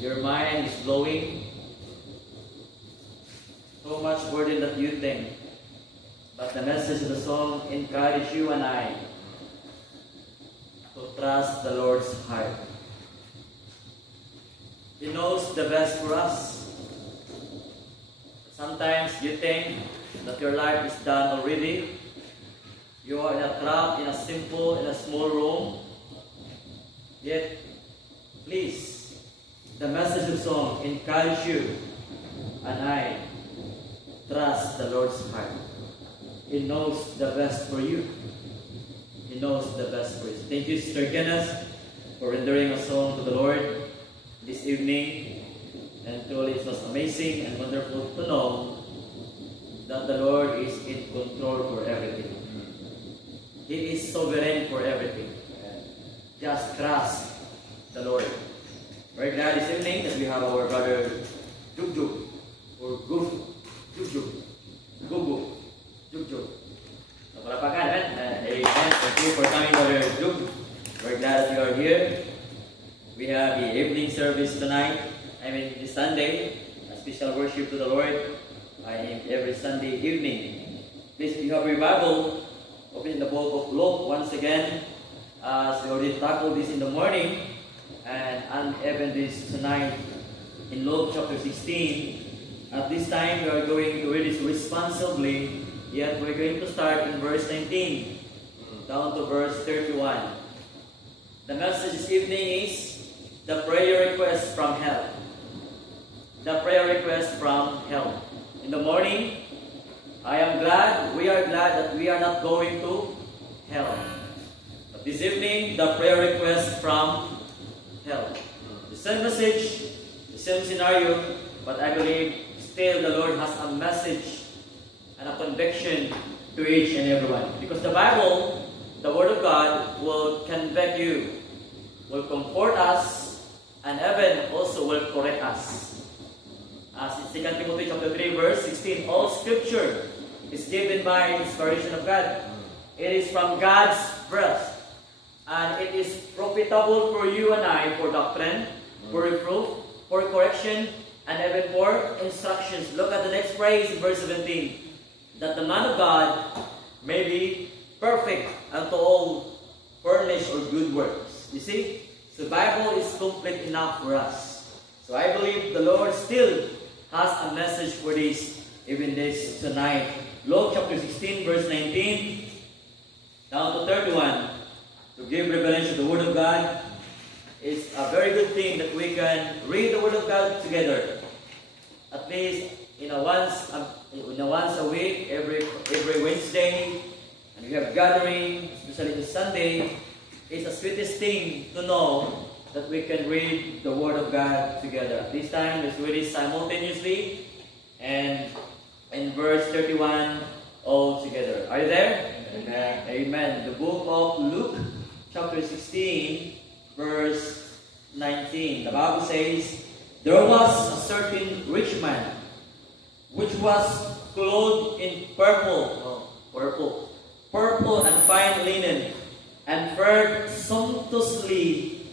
Your mind is blowing. So much burden that you think. But the message of the song encourages you and I to trust the Lord's heart. He knows the best for us. Sometimes you think that your life is done already. You are in a trap, in a small room. Yet, please, the message of song encourages you and I trust the Lord's heart. He knows the best for you. He knows the best for you. Thank you, Sister Kenneth, for rendering a song to the Lord this evening. And truly it was amazing and wonderful to know that the Lord is in control for everything. He is sovereign for everything. Just trust the Lord. Very glad this evening that we have our brother Jug or Gugu. Amen. Thank you for coming, brother Jug. Very glad that you are here. We have the evening service tonight. This Sunday, a special worship to the Lord. Every Sunday evening. Please, if you have your Bible, open in the book of Luke once again. As we already tackled this in the morning, and even this tonight in Luke chapter 16. At this time, we are going to read this responsibly, yet we're going to start in verse 19 down to verse 31. The message this evening is the prayer request from hell. The prayer request from hell. In the morning, we are glad that we are not going to hell. But this evening, the prayer request from hell. The same message, the same scenario, but I believe still the Lord has a message and a conviction to each and everyone. Because the Bible, the Word of God, will convict you, will comfort us, and even also will correct us. As in 2 Timothy chapter 3 verse 16, all Scripture is given by inspiration of God. It is from God's breath, and it is profitable for you and I for doctrine, for reproof, for correction, and even for instructions. Look at the next phrase in verse 17. That the man of God may be perfect unto all furnished or good works. You see? So the Bible is complete enough for us. So I believe the Lord still has a message for this, even this tonight. Luke chapter 16 verse 19 down to 31. To give revelation to the Word of God is a very good thing that we can read the Word of God together. At least once a week, every Wednesday, and we have gathering, especially this Sunday. It's the sweetest thing to know that we can read the Word of God together. This time, let's read it simultaneously and in verse 31 all together. Are you there? Amen. Amen. The book of Luke, chapter 16, verse 19. The Bible says, there was a certain rich man which was clothed in purple and fine linen, and fared sumptuously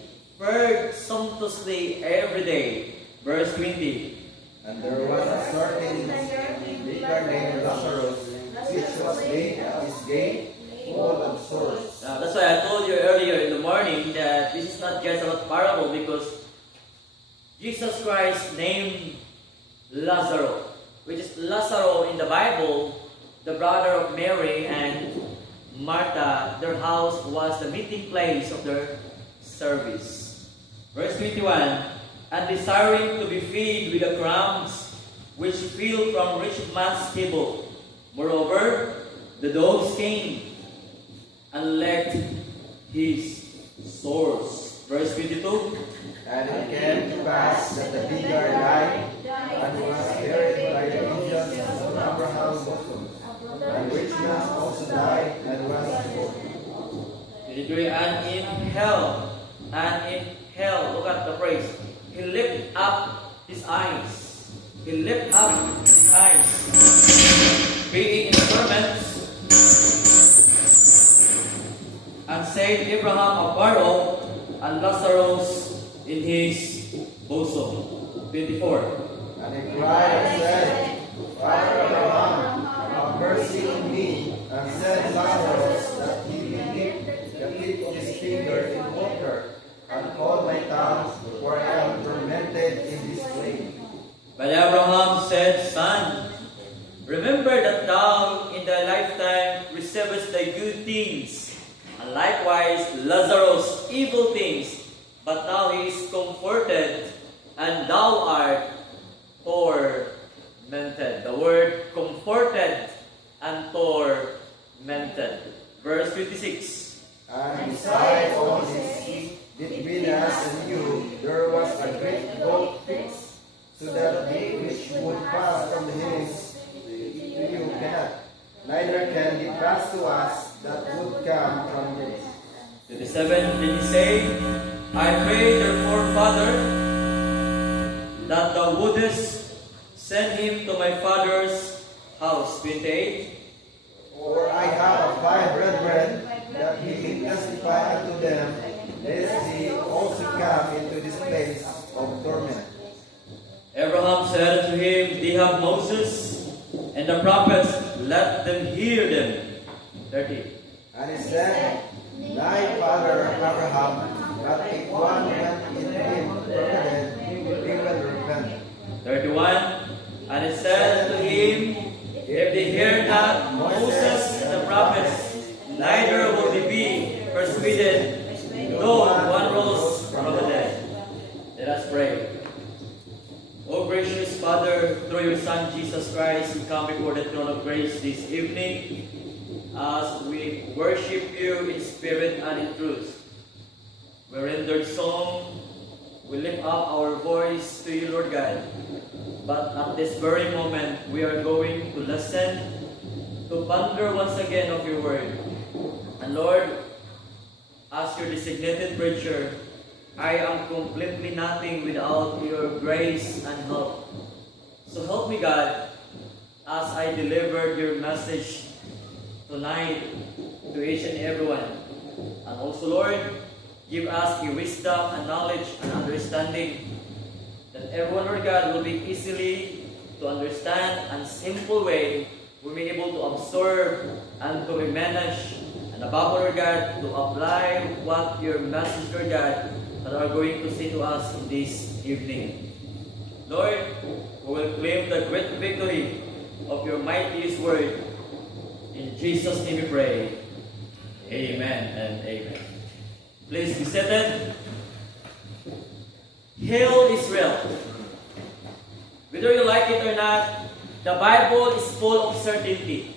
every day. Verse 20. And there was a certain beggar named Lazarus, which was laid at his gate, full of sores. That's why I told you earlier in the morning that this is not just a parable, because Jesus Christ named Lazarus, which is Lazarus in the Bible, the brother of Mary and Martha. Their house was the meeting place of their service. Verse 21, and desiring to be fed with the crumbs which fell from rich man's table. Moreover, the dogs came and licked his sores. Verse 22, And it came to pass that the beggar died, and was buried by the angels of Abraham's bosom. And rich man also died, and was buried. And in hell, look at the phrase. He lifted up his eyes. Being in torments, and saved Abraham of Pharaoh and Lazarus in his bosom. 24. And he cried and said, Father Abraham, have mercy on me, and send Lazarus that he may dip the tip of his finger in water, and cool my tongue, for I am tormented in this flame. But Abraham said, Son, remember that thou in thy lifetime receivest thy good things, and likewise Lazarus evil things, but now he is comforted, and thou art tormented. The word comforted and tormented. Verse 26. And beside all this, between us and you, there was a great gulf fixed, so that they which would pass from hence to you cannot, neither can be passed to us that would come from hence. 27. Did he say, I pray therefore, Father, that thou wouldest send him to my father's house. 28. For I have 5 brethren, that he may testify unto them, lest he also come into this place of torment. Abraham said unto him, They have Moses and the prophets, let them hear them. 30. And he said, Thy father Abraham, but if one went in him permanent, he will repent. 31. And he said unto him, If they hear not Moses and the prophets, neither will they be persuaded, though one rose from the dead. Let us pray. O gracious Father, through your Son Jesus Christ, we come before the throne of grace this evening as we worship you in spirit and in truth. We rendered song, we lift up our voice to you, Lord God. But at this very moment, we are going to listen, to ponder once again of your word. And Lord, as your designated preacher, I am completely nothing without your grace and help. So help me, God, as I deliver your message tonight to each and everyone. And also, Lord, give us the wisdom and knowledge and understanding that everyone, Lord God, will be easily to understand and simple way will be able to absorb and to manage, and above all, Lord God, to apply what your message, Lord God, that are going to say to us in this evening. Lord, we will claim the great victory of your mightiest word. In Jesus' name we pray. Amen and amen. Please be seated. Hail Israel. Whether you like it or not, the Bible is full of certainty.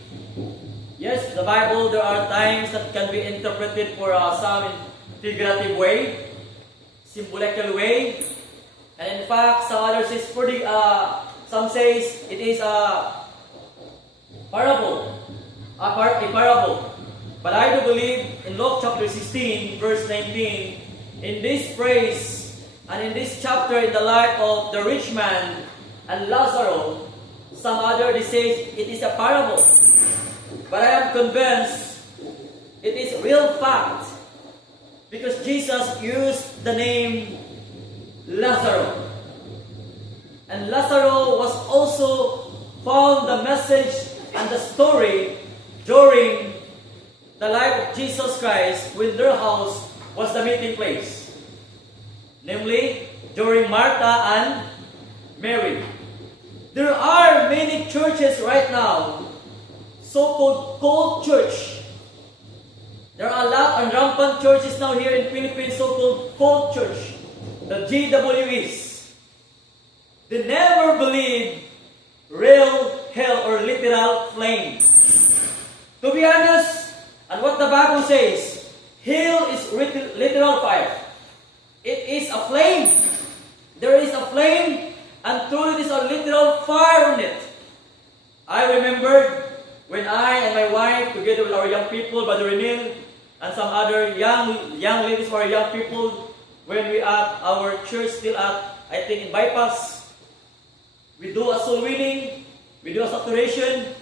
Yes, the Bible, there are times that can be interpreted for some figurative way, symbolical way, and in fact, some others says some says it is a parable, a parable. But I do believe in Luke chapter 16, verse 19, in this phrase and in this chapter, in the life of the rich man and Lazarus, some other they say it is a parable. But I am convinced it is real fact, because Jesus used the name Lazarus. And Lazarus was also found the message and the story during the life of Jesus Christ, when their house was the meeting place. Namely, during Martha and Mary. There are many churches right now, so-called cult church. There are a lot of rampant churches now here in Philippines, so-called cult church, the GWEs. They never believe real hell or literal flame. To be honest, and what the Bible says, hell is literal fire. It is a flame. There is a flame, and truly it is a literal fire on it. I remember when I and my wife, together with our young people, Brother Renil, and some other young ladies who are young people, when we at our church still at, I think in Bypass, we do a soul winning, we do a saturation,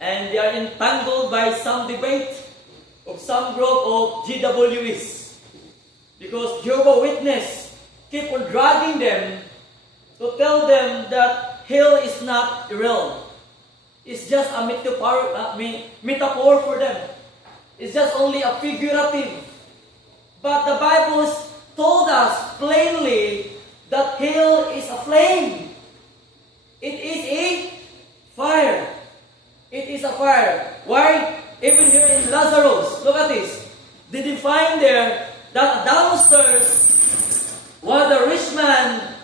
and they are entangled by some debate of some group of GWEs. Because Jehovah's Witness keep on dragging them to tell them that hell is not real. It's just a metaphor for them. It's just only a figurative. But the Bible told us plainly that hell is a flame. It is a fire. It is a fire. Why? Even here in Lazarus, look at this. They define there that downstairs, while the rich man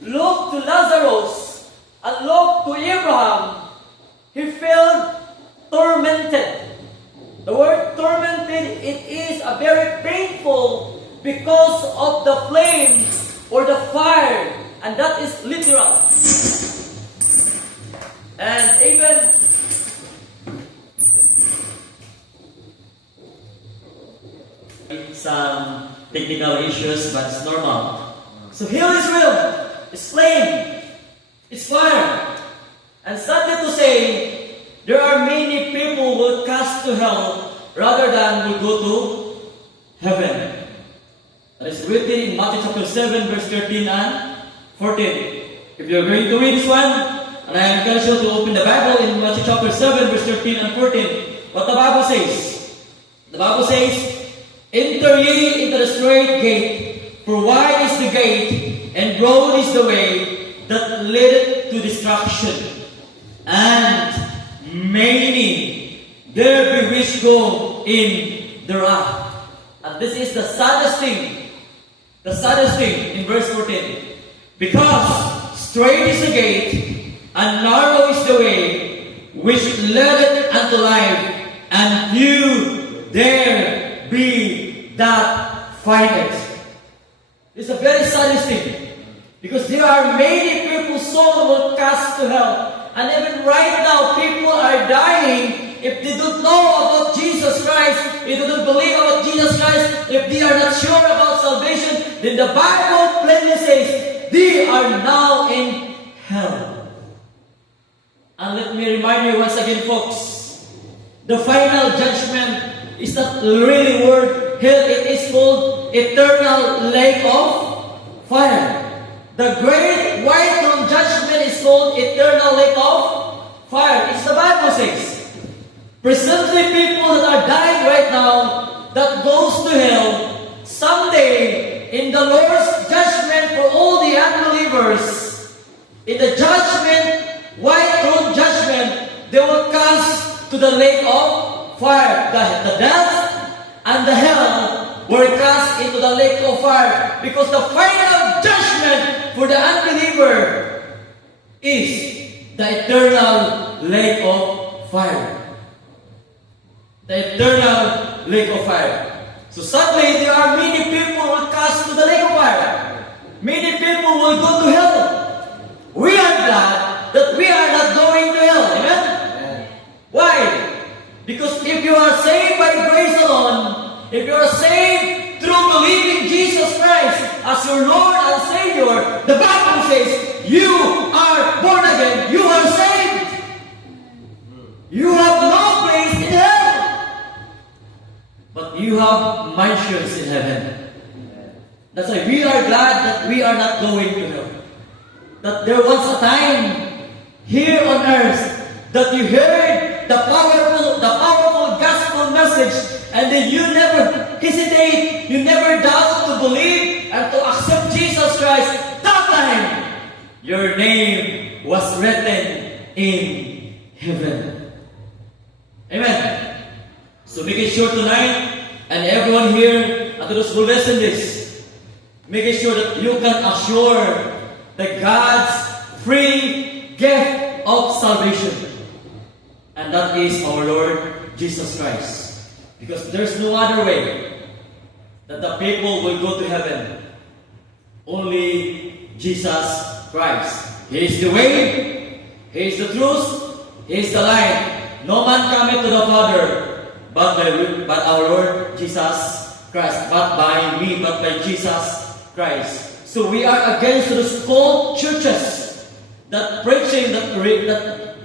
looked to Lazarus and looked to Abraham, he felt tormented. The word tormented, it is a very painful because of the flame or the fire, and that is literal. And even some technical issues, but it's normal. So hell is real. It's flame. It's fire. And sadly to say, there are many people who will cast to hell rather than will go to heaven. That is written in Matthew chapter 7, verse 13 and 14. If you're going to read this one, and I encourage you to open the Bible in Matthew chapter 7, verse 13 and 14. What the Bible says? The Bible says, enter ye into the straight gate, for wide is the gate, and broad is the way that leadeth to destruction. And many there be which go in thereof. And this is the saddest thing in verse 14. Because straight is the gate, and narrow is the way which leadeth unto life, and few there be that find it. It's a very saddest thing. Because there are many people soul will cast to hell. And even right now, people are dying if they don't know about Jesus Christ, if they don't believe about Jesus Christ, if they are not sure about salvation, then the Bible plainly says, they are now in hell. And let me remind you once again, folks, the final judgment is not really word hell, it is called eternal lake of fire. The great white throne judgment is called eternal lake of fire. It's the Bible says. Presently, people that are dying right now, that goes to hell, someday, in the Lord's judgment for all the unbelievers, in the judgment, white throne judgment, they will cast to the lake of fire. The death and the hell were cast into the lake of fire, because the final judgment for the unbeliever is the eternal lake of fire. The eternal lake of fire. So sadly, there are many people who will cast to the lake of fire. Many people will go to hell. We are glad that we are not going to hell. Amen? Why? Because if you are saved by grace alone, if you are saved through believing Jesus Christ as your Lord and Savior, the Bible says, you are born again, you are saved. You have no place in hell, but you have mansions in heaven. That's why we are glad that we are not going to hell. That there was a time here on earth that you heard the powerful gospel message, and then you never hesitate, you never doubt to believe and to accept Jesus Christ. That time, your name was written in heaven. Amen. So make it sure tonight, and everyone here, and those who listen this, make it sure that you can assure the God's free gift of salvation. And that is our Lord Jesus Christ. Because there's no other way that the people will go to heaven. Only Jesus Christ. He is the way, He is the truth, He is the light. No man cometh to the Father but our Lord Jesus Christ. Not by me, but by Jesus Christ. So we are against those cult churches that preaching that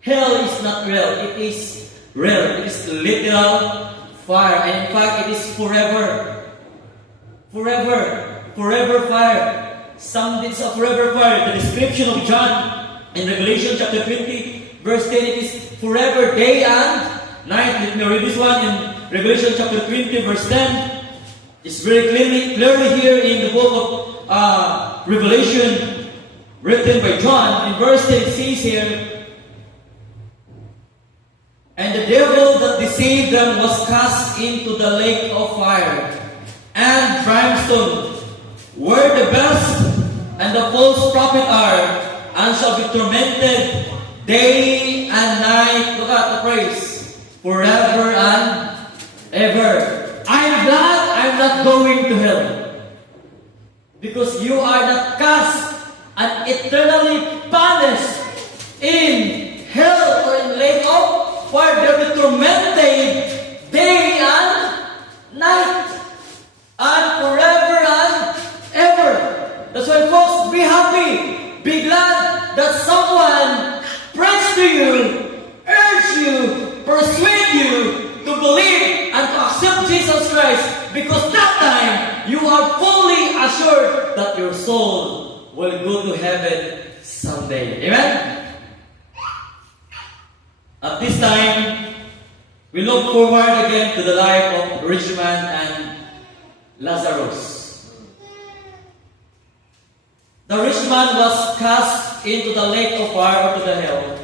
hell is not real. It is real. It is literal fire. And in fact, it is forever. Forever. forever fire. Some it's a forever fire. The description of John in Revelation chapter 20, verse 10, it is forever day and night. Let me read this one in Revelation chapter 20, verse 10. It's very clearly here in the book of Revelation, written by John. In verse 10 it says here, and the devil that deceived them was cast into the lake of fire and brimstone, where the beast and the false prophet are, and shall be tormented day and night. Look at the praise, forever and ever. I'm glad I'm not going to hell, because you are not cast and eternally punished in hell or in lake of fire. They'll be tormented day and night and forever and ever. That's why, folks, be happy, be glad that someone preached to you, urged you, persuade you to believe and to accept Jesus Christ, because that time you are fully assured that your soul will go to heaven someday. Amen? At this time, we look forward again to the life of the rich man and Lazarus. The rich man was cast into the lake of fire or to the hell,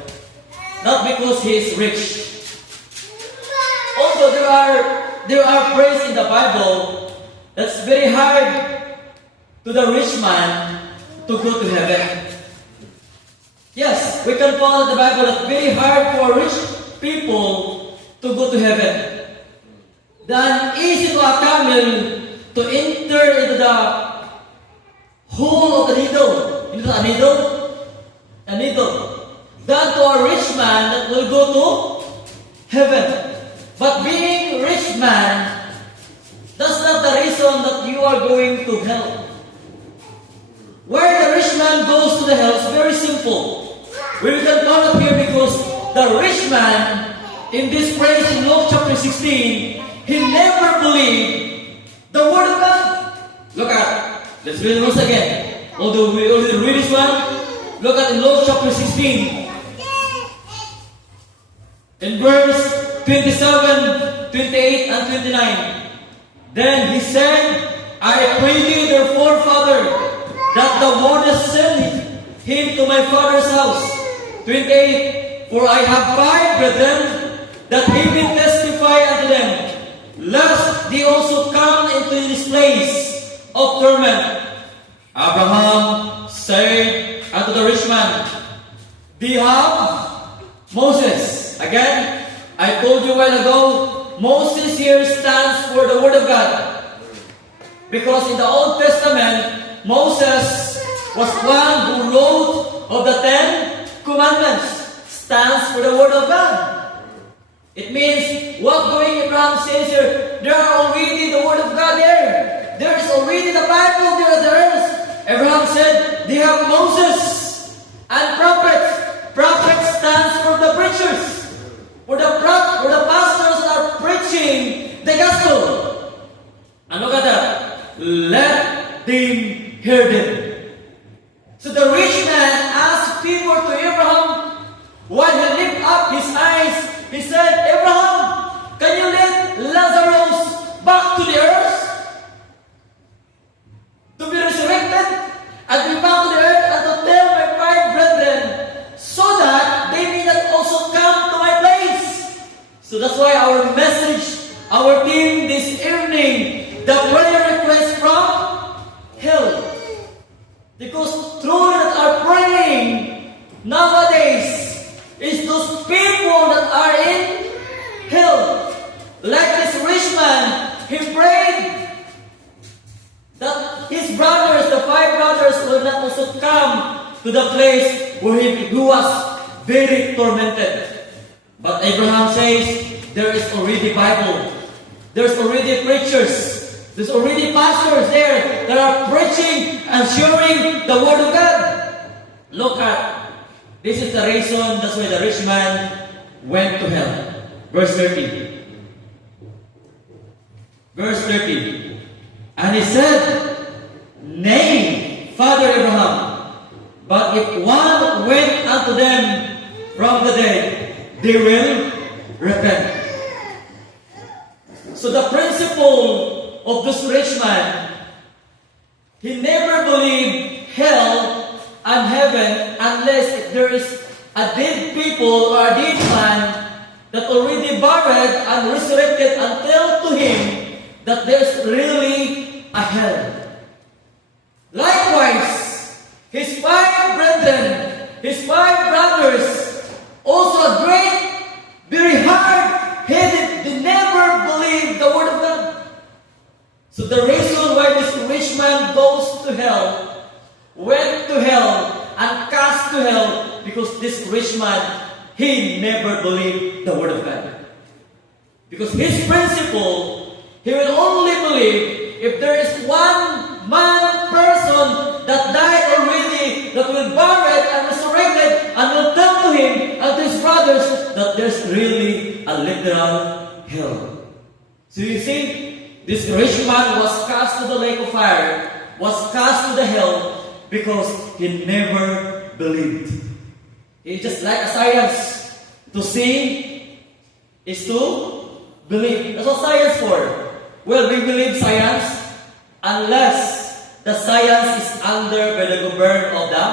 not because he is rich. Also, there are praise in the Bible that's very hard to the rich man to go to heaven. Yes, we can follow the Bible that's very hard for rich people to go to heaven. Then easy to a camel to enter into the hole of the needle. Into a needle? A needle. Then to a rich man that will go to heaven. But being rich man, that's not the reason that you are going to hell. Where the rich man goes to the hell is very simple. We can come up here because the rich man, in this phrase in Luke chapter 16, he never believed the word of God. Look at, let's read it once again. Although we already read this one, look at in Luke chapter 16. In verse 27, 28, and 29. Then he said, I pray thee therefore, Father, that thou wouldest send him to my father's house. 28. For I have 5 brethren, that he may testify unto them, lest they also come into this place of torment. Abraham said unto the rich man, we have Moses. Again, I told you a while ago, Moses here stands for the Word of God. Because in the Old Testament, Moses was one who wrote of the 10 Commandments. Stands for the Word of God. It means, what going Abraham says here, there are already the Word of God there. There is already the Bible there. Abraham said, they have Moses and prophets. Prophet stands for the preachers. For the pastors are preaching the gospel. And look at that. Let them hear them. So the rich man asked people to Abraham, while he lifted up his eyes, he said, Abraham, can you let Lazarus back to the earth? To be resurrected and be back to the earth and to tell my 5 brethren, so that they may not also come to my place. So that's why our message, our theme this evening, the prayer request from hell. Because truly that are praying nowadays is those people that are in hell. Like this rich man, he prayed that his brothers, the 5 brothers, will not also come to the place where he was very tormented. But Abraham says, there is already Bible. There's already preachers. There's already pastors there that are preaching and sharing the Word of God. Look at, this is the reason, that's why the rich man went to hell. Verse 30. Verse 30. And he said, Nay, Father Abraham, but if one went unto them from the dead, they will repent. So the principle of this rich man, he never believed hell and heaven unless there is a dead people or a dead man that already buried and resurrected and tell to him that there's really a hell. Likewise, his five brethren, his five brothers, also a great, very hard-headed, they never believed the word of God. So the reason why this rich man goes to hell, went to hell, and cast to hell, because this rich man, he never believed the word of God. Because his principle, he will only believe if there is one person that died already, that will buried and resurrected, and will tell to him and to his brothers that there's really a literal hell. So you see, this rich man was cast to the lake of fire, was cast to the hell, because he never believed. It's just like a science. To see is to believe. That's what science for. Well, we believe science unless the science is under by the government of the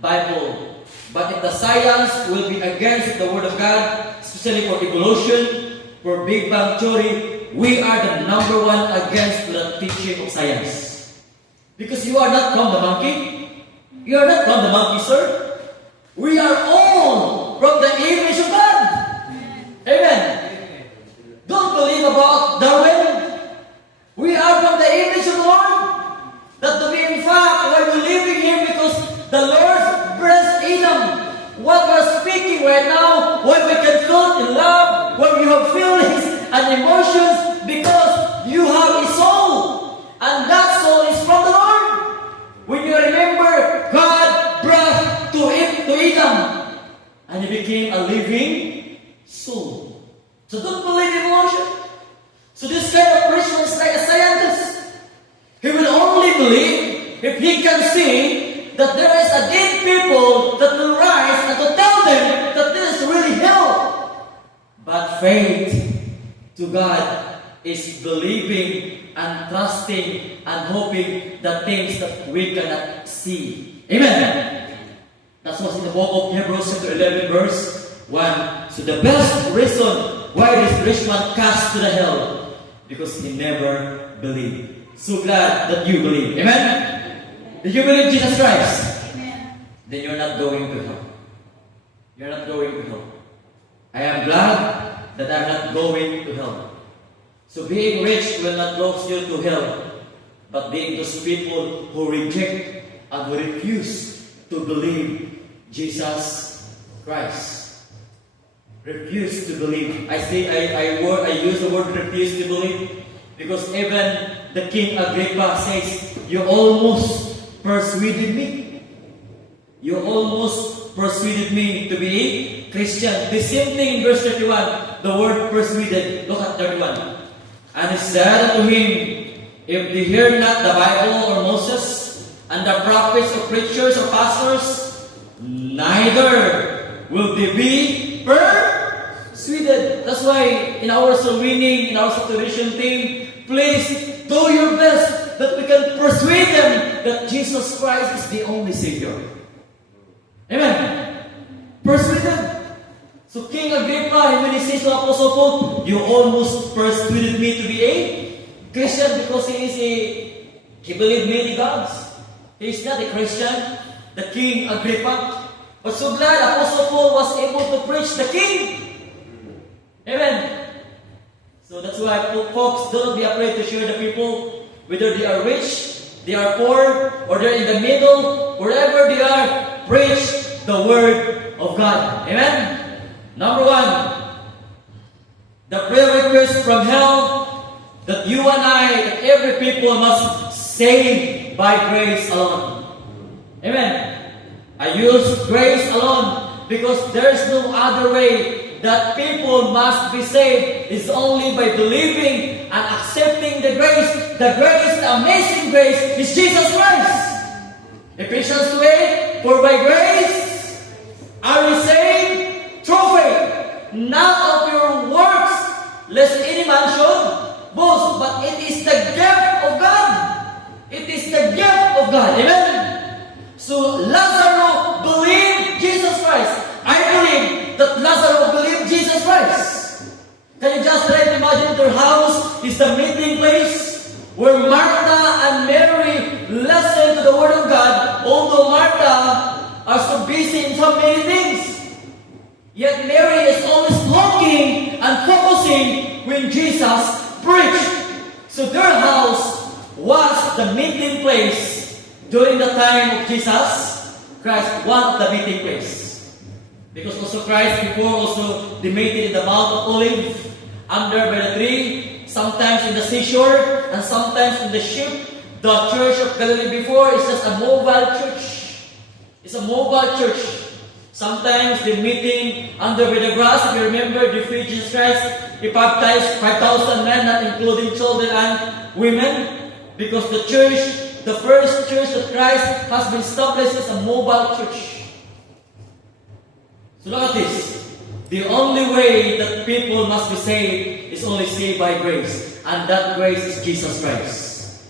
Bible. But if the science will be against the Word of God, especially for evolution, for Big Bang Theory, we are the number one against the teaching of science. Because you are not from the monkey. You are not from the monkey, sir. We are all from the image of God. Amen. Don't believe about Darwin. We are from the image of the Lord. That we, in fact, why we're living here, because the Lord blessed Adam. What we're speaking right now, what we can feel in love, when you have feelings and emotions, because you have a soul. And that soul is from the Lord. When you remember, God breathed to Adam, and he became a living soul. So don't believe in emotion. So this kind of person is like a scientist. He will only believe if he can see that there is a dead people that will rise and to tell them that this is really hell. But faith to God is believing and trusting and hoping the things that we cannot see. Amen. That's what's in the book of Hebrews chapter 11 verse 1. So the best reason why this rich man cast to the hell, because he never believed. So glad that you believe. Amen? Did you believe Jesus Christ? Amen. Then you're not going to hell. You're not going to hell. I am glad that I'm not going to hell. So being rich will not cause you to hell, but being those people who reject and who refuse to believe Jesus Christ. Refuse to believe. I use the word refuse to believe because even the King Agrippa says, you almost persuaded me. You almost persuaded me to be a Christian. The same thing in verse 31, the word persuaded. Look at 31. And he said unto him, if they hear not the Bible or Moses, and the prophets or preachers or pastors, neither will they be persuaded. That's why in our soul winning, in our saturation team, please do your best that we can persuade them that Jesus Christ is the only Savior. Amen. Persuade them. So King Agrippa, when he says to Apostle Paul, you almost persuaded me to be a Christian because he believed many gods. He is not a Christian, the King Agrippa. But so glad Apostle Paul was able to preach the King. Amen. So that's why, folks, don't be afraid to share the people, whether they are rich, they are poor, or they're in the middle, wherever they are, preach the Word of God. Amen. Number one, the prerequisite from hell that you and I, that every people must save by grace alone. Amen. I use grace alone because there's no other way that people must be saved. It's only by believing and and accepting the grace, the amazing grace is Jesus Christ. Ephesians 2:8, for by grace are you saved through faith, not of your works, lest any man should boast, but it is the gift of God. It is the gift of God. Amen? So Lazarus believed Jesus Christ. I believe that Lazarus believed Jesus Christ. Can you just try to imagine their house is the meeting place where Martha and Mary listen to the Word of God, although Martha are so busy in so many things. Yet Mary is always looking and focusing when Jesus preached. So their house was the meeting place during the time of Jesus Christ, one of the meeting place. Because also Christ before also debated in the Mount of Olives, under by the tree, sometimes in the seashore, and sometimes in the ship. The church of Galilee before is just a mobile church. It's a mobile church. Sometimes the meeting under by the grass, if you remember, the Jesus Christ, He baptized 5,000 men, not including children and women, because the church, the first church that Christ has been established as a mobile church. So look at this. The only way that people must be saved is only saved by grace, and that grace is Jesus Christ.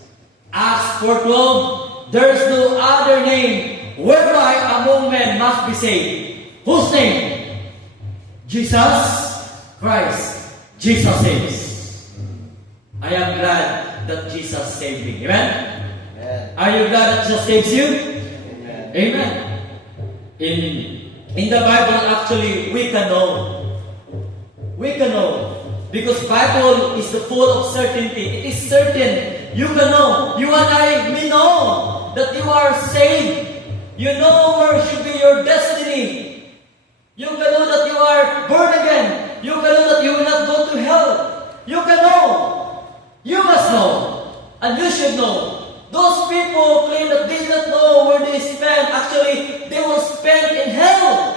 Acts 4:12, there is no other name whereby among men must be saved. Whose name? Jesus Christ. Jesus saves. I am glad that Jesus saved me. Amen? Amen. Are you glad that Jesus saves you? Amen. Amen. In the Bible, actually, we can know. We can know. Because Bible is the full of certainty. It is certain. You can know. You and I, we know that you are saved. You know where should be your destiny. You can know that you are born again. You can know that you will not go to hell. You can know. You must know. And you should know. Those people claim that they do not know where they spend. Actually, they will spend in hell.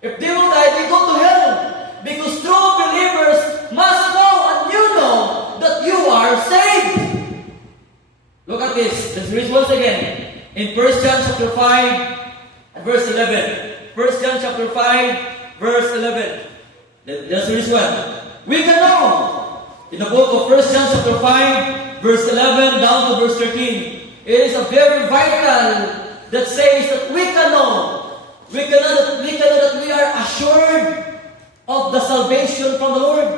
If they will die, they go to hell. Because true believers must know and you know that you are saved. Look at this. Let's read once again. In 1 John chapter 5, verse 11. 1 John chapter 5, verse 11. Let's read one. We can know. In the book of 1 John chapter 5, verse 11 down to verse 13. It is a very vital that says that we can know. We can know that we are assured of the salvation from the Lord.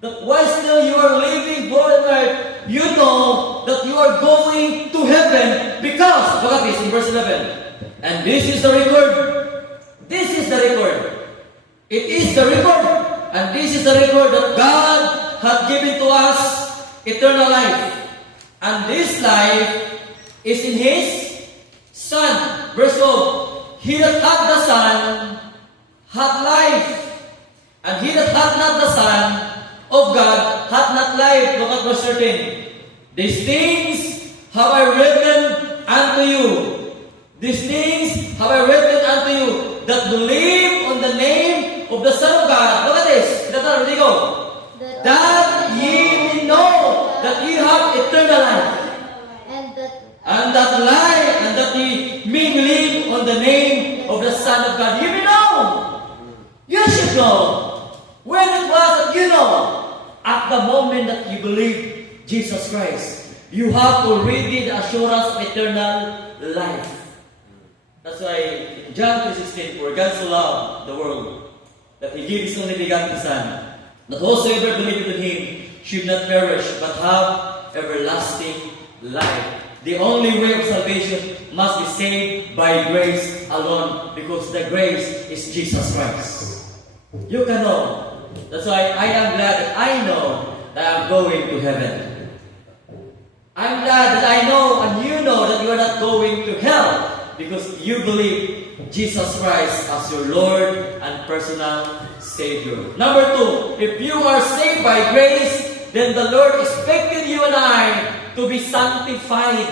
That while still you are living born on earth, you know that you are going to heaven because, look at this in verse 11. And this is the record. This is the record. It is the record. And this is the record that God had given to us eternal life. And this life is in His Son. Verse 12. He that hath the Son hath life. And he that hath not the Son of God hath not life. Look at verse 13. These things have I written unto you. These things have I written unto you that believe on the name of the Son of God. Look at this. Ready go. That ye may know that ye have eternal life. And that ye may believe on the name of the Son of God. You may know. You should know. When it was that you know, at the moment that you believe Jesus Christ, you have already the assurance of eternal life. That's why John 3:16, for God so loved the world, that He gave His only begotten Son, that whosoever believeth in Him should not perish, but have everlasting life. The only way of salvation must be saved by grace alone, because the grace is Jesus Christ. You can know. That's why I am glad that I know that I am going to heaven. I'm glad that I know and you know that you are not going to hell because you believe Jesus Christ as your Lord and personal Savior. Number 2, if you are saved by grace, then the Lord expected you and I to be sanctified.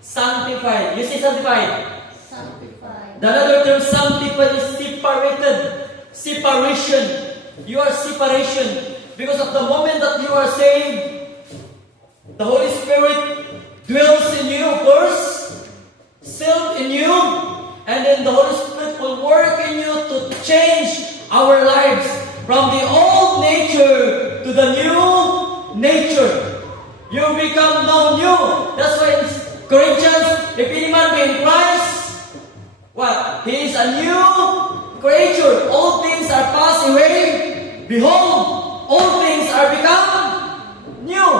Sanctified. You say sanctified? Sanctified. The other term sanctified is separated. Separation. You are separation. Because of the moment that you are saved, The Holy Spirit dwells in you, of course, settled in you, and then the Holy Spirit will work in you to change our lives from the old nature to the new nature. You become now new. That's why in Corinthians, if any man be in Christ, what? He is a new creature. All things are passed away. Behold, all things are become new.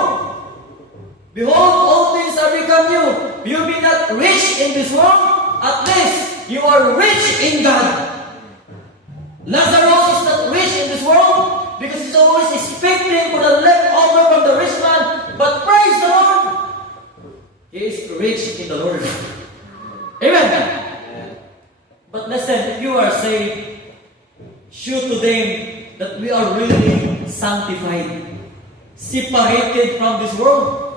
Behold, all things are become new. You be not rich in this world, at least you are rich in God. Lazarus is not rich in this world because he's always expecting for the leftover from the rich man. But praise the Lord, he is rich in the Lord. Amen. But listen, if you are saved, show to them that we are really sanctified, separated from this world.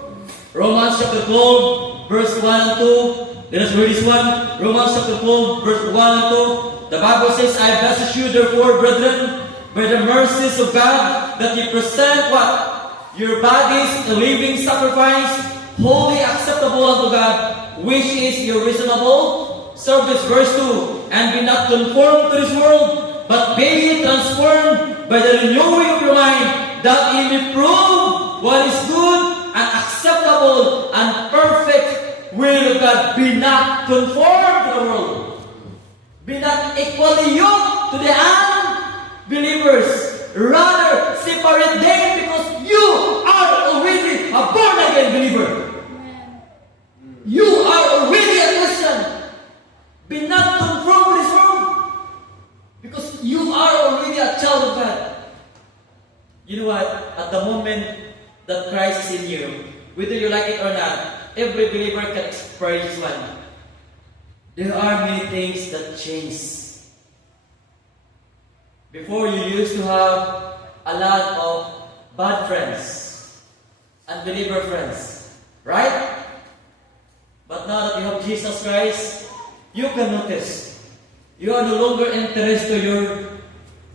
Romans chapter 12, verse 1 and 2. Let us read this one. Romans chapter 12, verse 1 and 2. The Bible says, I beseech you therefore, brethren, by the mercies of God, that ye present what? Your bodies a living sacrifice, wholly acceptable unto God, which is your reasonable service. Verse 2. And be not conformed to this world, but be ye transformed by the renewing of your mind, that ye may prove what is good and acceptable and perfect will of God. Be not conformed to the world. Be not equally yoked to the unbelievers. Rather, separate them because you are already a born-again believer. You are already a Christian. Be not conformed to this world because you are already a child of God. You know what? At the moment that Christ is in you, whether you like it or not, every believer can experience one. There are many things that change. Before, you used to have a lot of bad friends, unbeliever friends, right? But now that you have Jesus Christ, you can notice you are no longer interested to your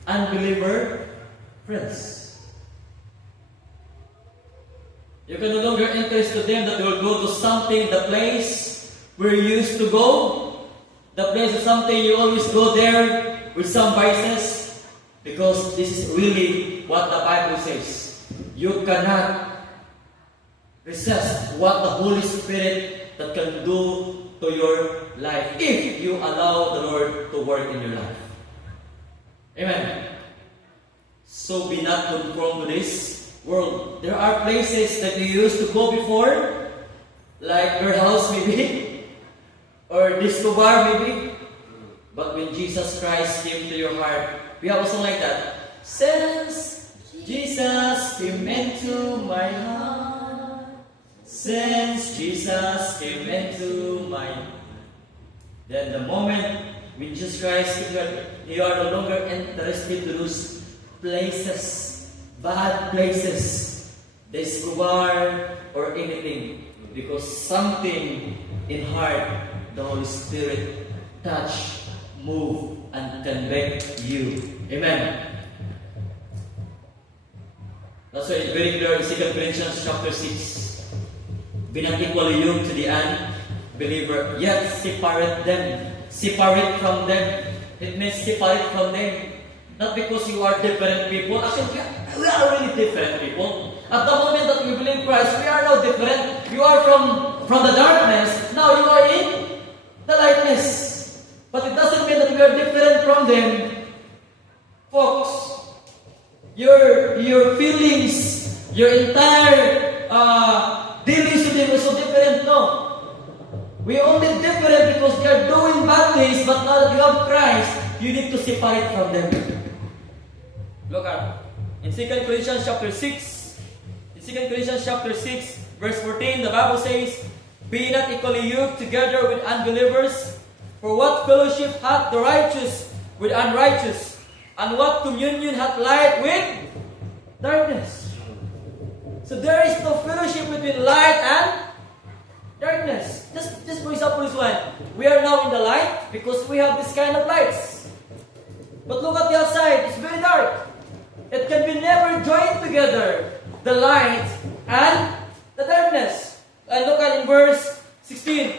unbeliever friends. You can no longer interest to them that they will go to something, the place where you used to go. The place is something you always go there with some vices, because this is really what the Bible says. You cannot resist what the Holy Spirit that can do to your life if you allow the Lord to work in your life. Amen. So be not conformed to this world. There are places that you used to go before, like your house maybe, or disco bar maybe. But when Jesus Christ came to your heart, we have a song like that. Since Jesus came into my heart, since Jesus came into my heart. Then the moment when Jesus Christ came to your heart, you are no longer interested to those places, bad places, disco bar or anything. Because something in heart, the Holy Spirit touch, move, and convict you. Amen. That's why it's very clear in 2 Corinthians chapter 6. Be not equally yoked to the unbeliever, yet separate them. Separate from them. It means separate from them. Not because you are different people. Actually, we are really different people. At the moment that we believe Christ, we are now different. You are from the darkness. Now you are in the lightness. But it doesn't mean that we are different from them. Folks, your feelings, your entire dealings with them are so different. No. We are only different because they are doing bad things, but now that you have Christ, you need to separate from them. Look at in 2 Corinthians chapter 6. In 2 Corinthians chapter 6, verse 14, the Bible says, be not equally yoked together with unbelievers. For what fellowship hath the righteous with unrighteous? And what communion hath light with darkness? So there is no fellowship between light and darkness. Just for example, this one. We are now in the light because we have this kind of lights. But look at the outside. It's very dark. It can be never joined together. The light and the darkness. And look at in verse 16.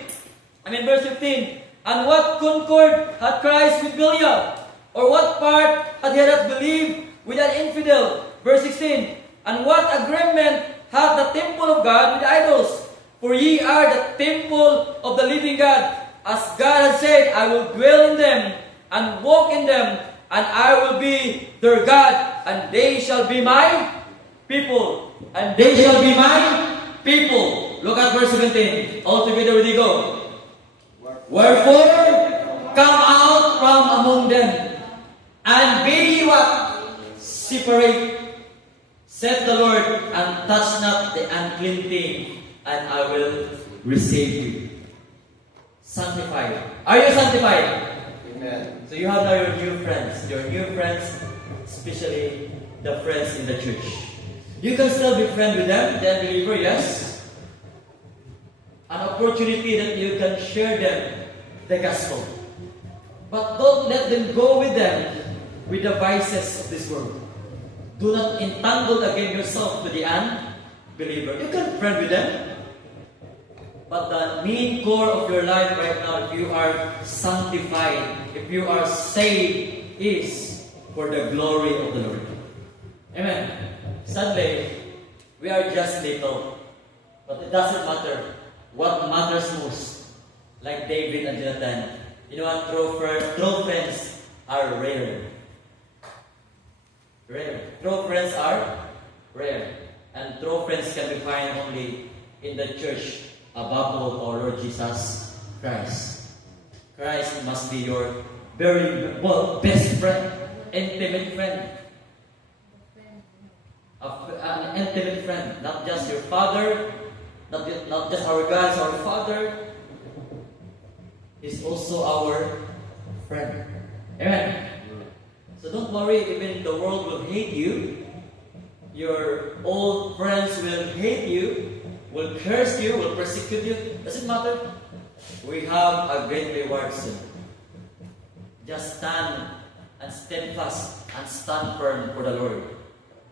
Verse 15. And what concord had Christ with Belial? Or what part had he not believed with an infidel? Verse 16. And what agreement hath the temple of God with idols? For ye are the temple of the living God. As God has said, I will dwell in them and walk in them, and I will be their God, and they shall be my people. And they shall be my people. Look at verse 17. All together with you go. Wherefore, come out from among them, and be ye what? Separate, said the Lord, and touch not the unclean thing, and I will receive you. Sanctified. Are you sanctified? Amen. So you have now your new friends. Your new friends, especially the friends in the church. You can still be friends with them, the unbeliever, yes. An opportunity that you can share them the gospel. But don't let them go with them with the vices of this world. Do not entangle again yourself with the unbeliever. You can friend with them. But the main core of your life right now, if you are sanctified, if you are saved, is for the glory of the Lord. Amen. Sadly, we are just little. But it doesn't matter. What matters most, like David and Jonathan, you know what? True friends are rare. Rare. True friends are rare. And true friends can be found only in the church, above all our Lord Jesus Christ. Christ must be your very best friend, intimate friend. An intimate friend, not just your father, not just our God is our Father, is also our friend. Amen. So don't worry, even the world will hate you, your old friends will hate you, will curse you, will persecute you. Doesn't matter. We have a great reward soon. Just stand and stand fast and stand firm for the Lord.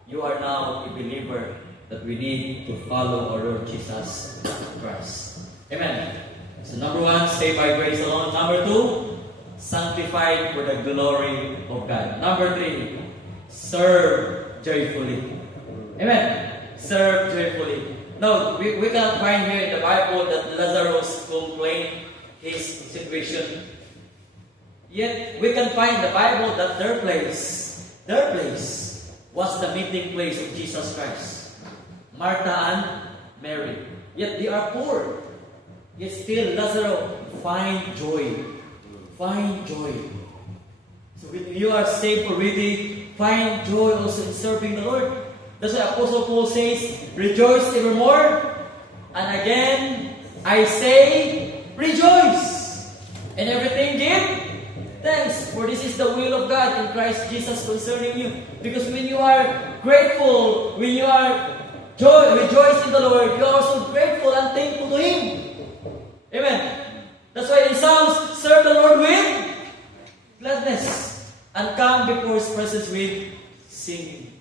You are now a believer that we need to follow our Lord Jesus Christ. Amen. So number one, saved by grace alone. Number two, sanctified for the glory of God. Number three, serve joyfully. Amen. Serve joyfully. Now, we cannot find here in the Bible that Lazarus complained his situation. Yet, we can find in the Bible that their place was the meeting place of Jesus Christ. Martha and Mary. Yet they are poor. Yet still Lazarus find joy. Find joy. So when you are saved already, find joy also in serving the Lord. That's why Apostle Paul says, rejoice evermore. And again, I say, rejoice. In everything give thanks. For this is the will of God in Christ Jesus concerning you. Because when you are grateful, when you are rejoice in the Lord, you are also grateful and thankful to Him. Amen. That's why in Psalms, serve the Lord with gladness and come before His presence with singing.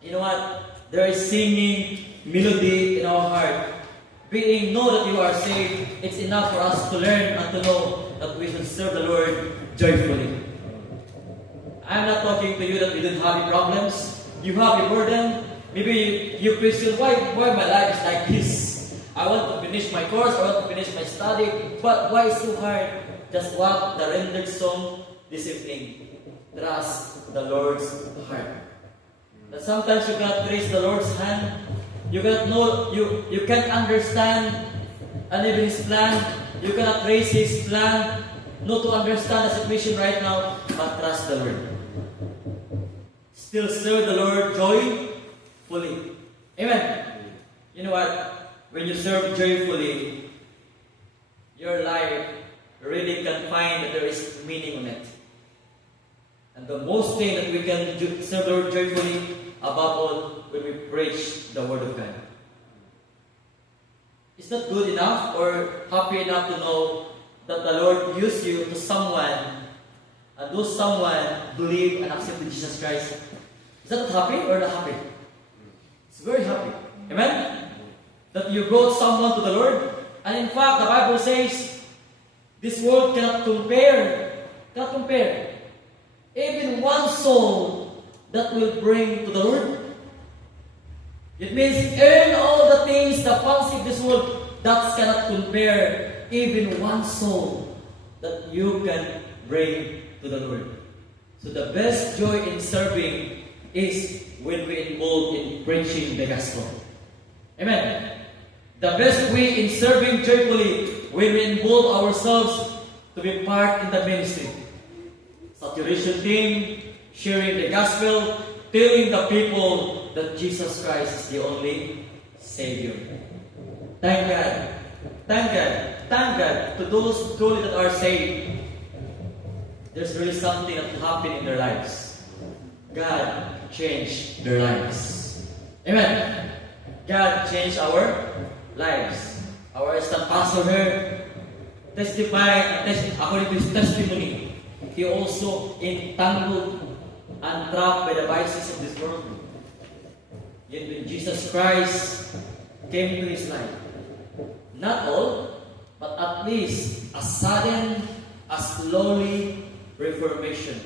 You know what? There is singing melody in our heart. Being know that you are saved, it's enough for us to learn and to know that we should serve the Lord joyfully. I'm not talking to you that you don't have any problems. You have a burden. Maybe you question, why my life is like this? I want to finish my course, I want to finish my study, but why is so hard? Just what the rendered song this evening. Trust the Lord's heart. That sometimes you cannot trace the Lord's hand. You cannot know, you can't understand and even His plan. You cannot trace His plan, not to understand the situation right now, but trust the Lord. Still serve the Lord joyfully. Amen. You know what? When you serve joyfully, your life really can find that there is meaning in it. And the most thing that we can serve the Lord joyfully, above all, when we preach the Word of God. It's not good enough or happy enough to know that the Lord used you to someone, and those someone believe and accept Jesus Christ. Is that happy or not happy? It's very happy. Amen? that you brought someone to the Lord. And in fact, the Bible says, this world cannot compare. Even one soul that will bring to the Lord. It means earn all the things, the fancy of this world, that cannot compare even one soul that you can bring to the Lord. So the best joy in serving is when we involve in preaching the gospel. Amen. The best way in serving joyfully when we involve ourselves to be part in the ministry. Saturation team, sharing the gospel, telling the people that Jesus Christ is the only Savior. Thank God. Thank God. Thank God to those truly that are saved. There's really something that happened in their lives. God changed their lives. Amen. God changed our lives. Our assistant pastor here testified, according to his testimony, he also entangled and trapped by the vices of this world. Yet when Jesus Christ came to his life, not all, but at least a sudden, a slowly reformation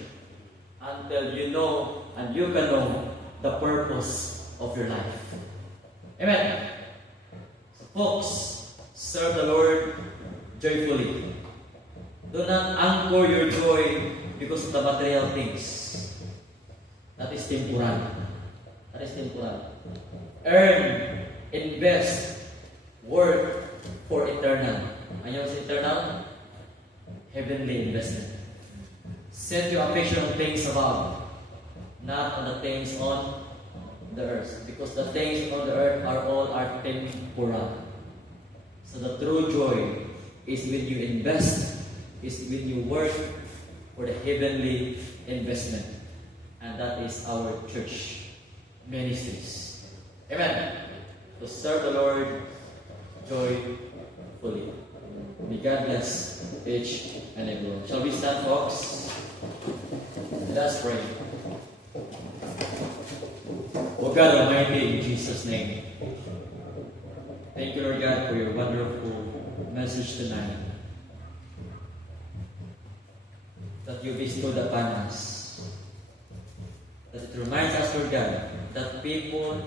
until you know and you can know the purpose of your life. Amen. So folks, serve the Lord joyfully. Do not anchor your joy because of the material things. That is temporal. That is temporal. Earn, invest, work for eternal. Ano yung eternal? Heavenly investment. Set your affection on things above, not on the things on the earth. Because the things on the earth are temporal. So the true joy is when you invest, is when you work for the heavenly investment. And that is our church ministries. Amen. To serve the Lord joyfully. May God bless each and everyone. Shall we stand, folks? Let us pray. O God Almighty, in Jesus' name, thank you, Lord God, for your wonderful message tonight that you bestowed upon us. That it reminds us, Lord God, that people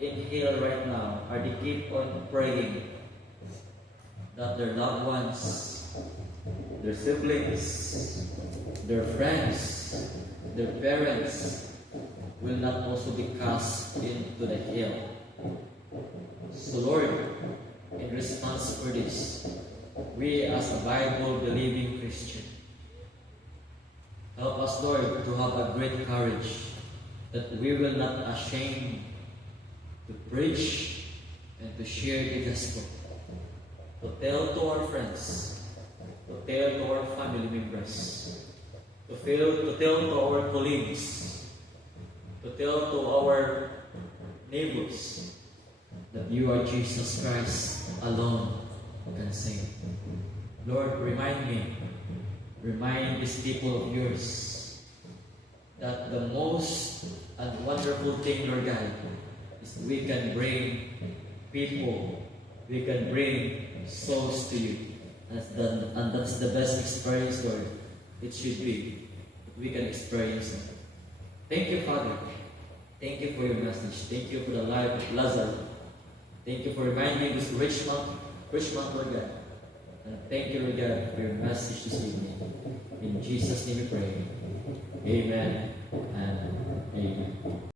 in hell right now are to keep on praying that their loved ones, their siblings, their friends, their parents will not also be cast into the hell. So Lord, in response for this, we as a Bible-believing Christian, help us, Lord, to have a great courage that we will not ashamed to preach and to share the gospel, to tell to our friends, to tell to our family members, to tell to our colleagues, to tell to our neighbors that you are Jesus Christ alone who can save. Lord, remind these people of yours that the most and wonderful thing, Lord God, is we can bring people, we can bring souls to you. And that's the best experience, Lord. It should be. We can experience it. Thank you, Father. Thank you for your message. Thank you for the life of Lazarus. Thank you for reminding me this rich month, Lord God. And thank you, Lord God, for your message this evening. In Jesus' name we pray. Amen.